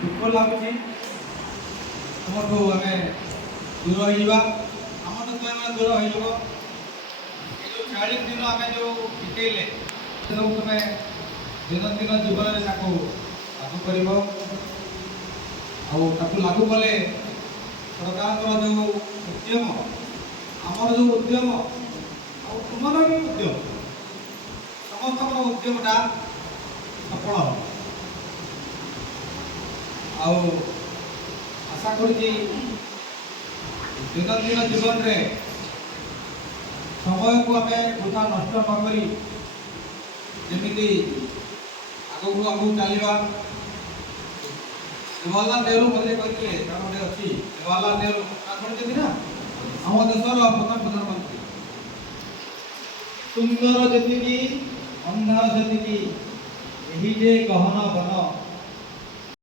दुख लगुच तुमठू आम दूर होगा आम तुम दूर हो जो 40 दिन आम जो बितेले तुम दिन दिन जीवन में लागू कर लागू कले सरकार जो उद्यम आमर जो उद्यम तुम भी उद्यम समस्त उद्यमटा सफल आशा कर दिन दिन जीवन में समय को आम वृथा नष्ट नक जमी आगू आगू चलवा जवाहरलाल नेहरू मत कहते गोटे अच्छी जवाहरलाल नेहरू शुणी ना आम देशर प्रथम प्रधानमंत्री सुंदर जी अंधार जी जे गहन बन